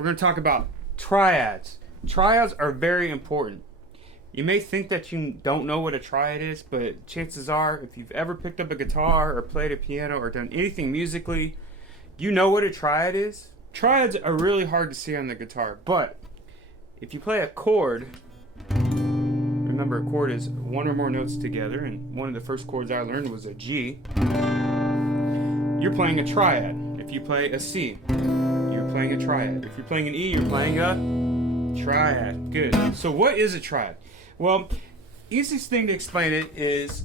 we're going to talk about triads. Triads are very important. You may think that you don't know what a triad is, but chances are, if you've ever picked up a guitar or played a piano or done anything musically, you know what a triad is. Triads are really hard to see on the guitar, but if you play a chord, remember a chord is one or more notes together, and one of the first chords I learned was a G. You're playing a triad. If you play a C, you're playing a triad. If you're playing an E, you're playing a triad. Good. So what is a triad? Well, easiest thing to explain it is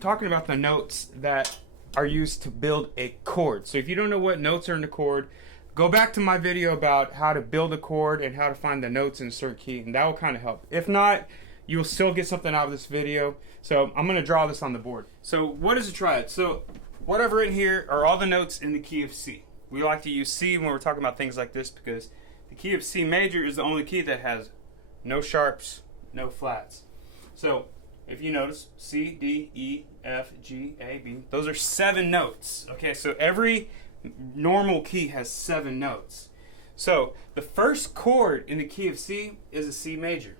talking about the notes that are used to build a chord. So if you don't know what notes are in the chord, go back to my video about how to build a chord and how to find the notes in a certain key, and that will kind of help. If not, you'll still get something out of this video. So I'm going to draw this on the board. So what is a triad? So what I've written here are all the notes in the key of C. We like to use C when we're talking about things like this because the key of C major is the only key that has no sharps, no flats. So if you notice, C, D, E, F, G, A, B, those are 7 notes. Okay, so every normal key has 7 notes. So the first chord in the key of C is a C major.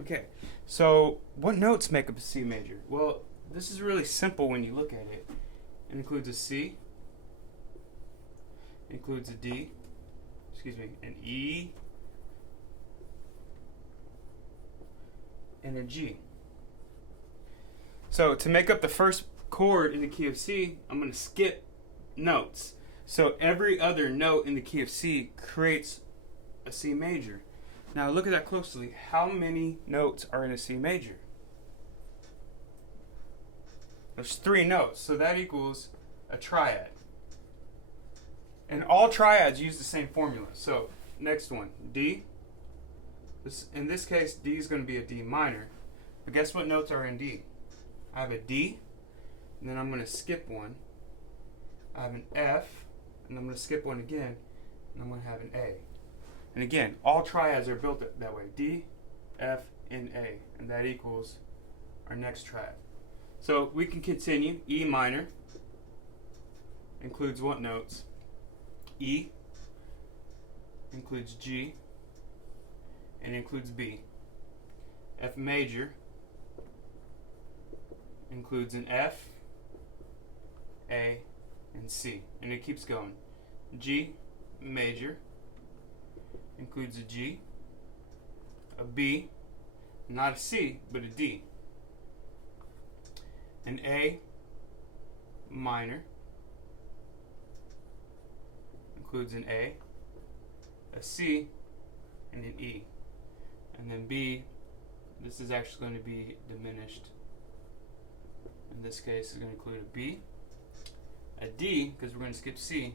Okay, so what notes make up a C major? Well, this is really simple when you look at it. It includes a C, includes a D, an E, and a G. So to make up the first chord in the key of C, I'm going to skip notes. So every other note in the key of C creates a C major. Now look at that closely. How many notes are in a C major? There's 3 notes, so that equals a triad. And all triads use the same formula. So next one, D. In this case, D is going to be a D minor. But guess what notes are in D? I have a D, and then I'm going to skip one. I have an F, and I'm going to skip one again, and I'm going to have an A. And again, all triads are built that way. D, F, and A. And that equals our next triad. So we can continue. E minor includes what notes? E includes G and includes B. F major includes an F, A, and C. And it keeps going. G major includes a G, a B, not a C, but a D. An A minor includes an A, C, and an E. And then B, this is actually going to be diminished. In this case, it's going to include a B, a D, because we're going to skip C,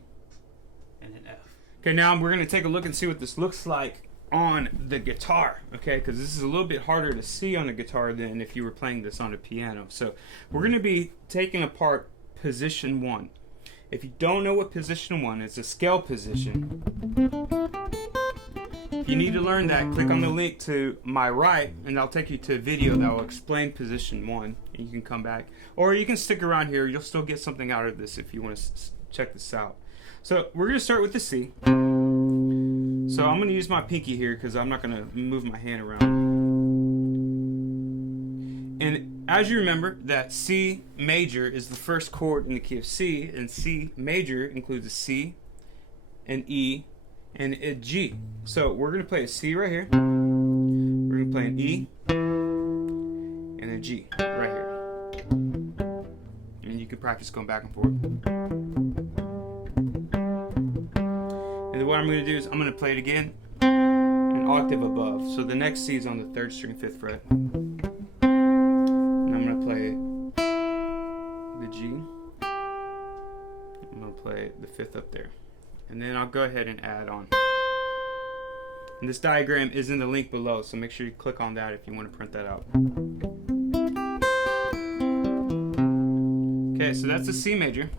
and an F. Okay, now we're going to take a look and see what this looks like on the guitar, okay, because this is a little bit harder to see on a guitar than if you were playing this on a piano. So we're going to be taking apart position 1. If you don't know what position 1 is, a scale position. If you need to learn that, click on the link to my right, and I'll take you to a video that will explain position 1, and you can come back. Or you can stick around here. You'll still get something out of this if you want to check this out. So we're going to start with the C. So I'm going to use my pinky here because I'm not going to move my hand around. And as you remember, that C major is the first chord in the key of C, and C major includes a C, an E, and a G. So we're going to play a C right here. We're going to play an E and a G right here. And you can practice going back and forth. And then what I'm going to do is I'm going to play it again an octave above. So the next C is on the 3rd string, 5th fret. And I'm going to play the G. I'm going to play the 5th up there. And then I'll go ahead and add on. And this diagram is in the link below, so make sure you click on that if you want to print that out. Okay, so that's the C major.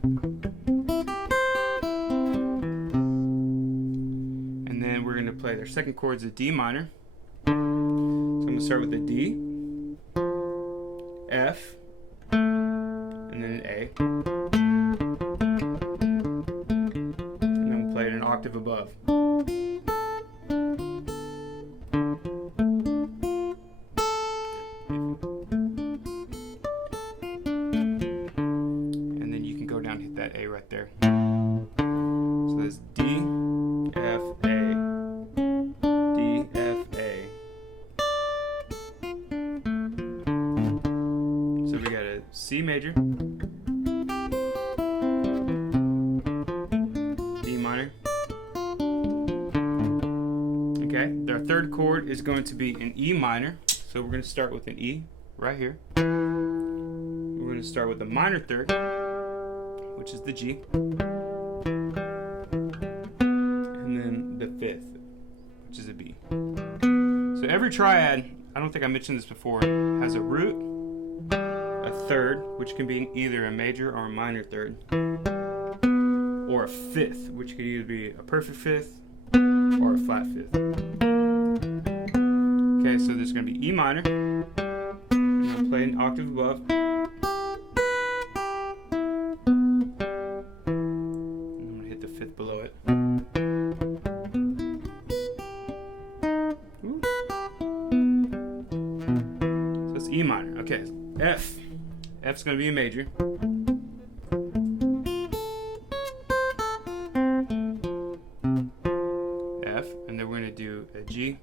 And then we're going to play their second chord is a D minor. So I'm going to start with a D, F, and then an A. octave above. And then you can go down and hit that A right there. So that's D, F, A. D, F, A. So we got a C major, D minor. Okay, our third chord is going to be an E minor. So we're going to start with an E right here. We're going to start with a minor third, which is the G. And then the fifth, which is a B. So every triad, I don't think I mentioned this before, has a root, a third, which can be either a major or a minor third, or a fifth, which could either be a perfect fifth or a flat fifth. Okay, so there's going to be E minor. I'm going to play an octave above. And I'm going to hit the fifth below it. Ooh. So it's E minor. Okay, F. F's going to be a major. F, and then we're going to do a G.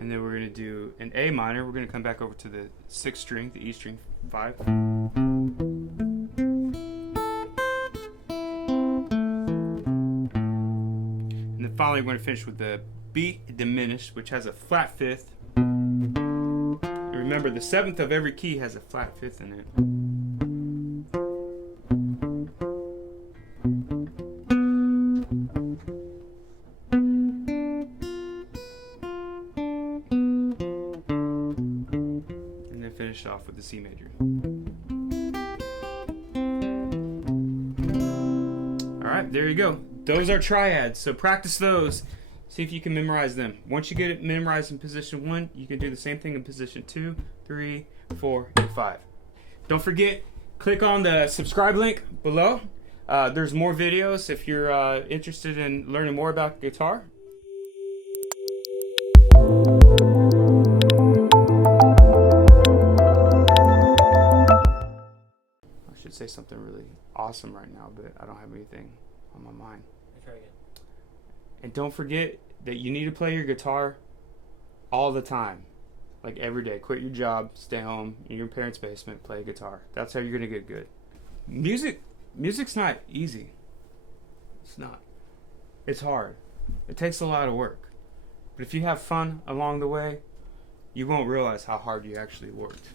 And then we're going to do an A minor. We're going to come back over to the 6th string, the E string 5. And then finally we're going to finish with the B diminished, which has a flat fifth. And remember, the 7th of every key has a flat fifth in it. And then finish off with the C major. Alright, there you go. Those are triads, so practice those. See if you can memorize them. Once you get it memorized in position 1, you can do the same thing in position 2, 3, 4, and 5. Don't forget, click on the subscribe link below. There's more videos if you're interested in learning more about guitar. I should say something really awesome right now, but I don't have anything on my mind. Try again. And don't forget that you need to play your guitar all the time. Like every day. Quit your job, stay home in your parents' basement, play guitar. That's how you're going to get good. Music's not easy. It's not. It's hard. It takes a lot of work. But if you have fun along the way, you won't realize how hard you actually worked.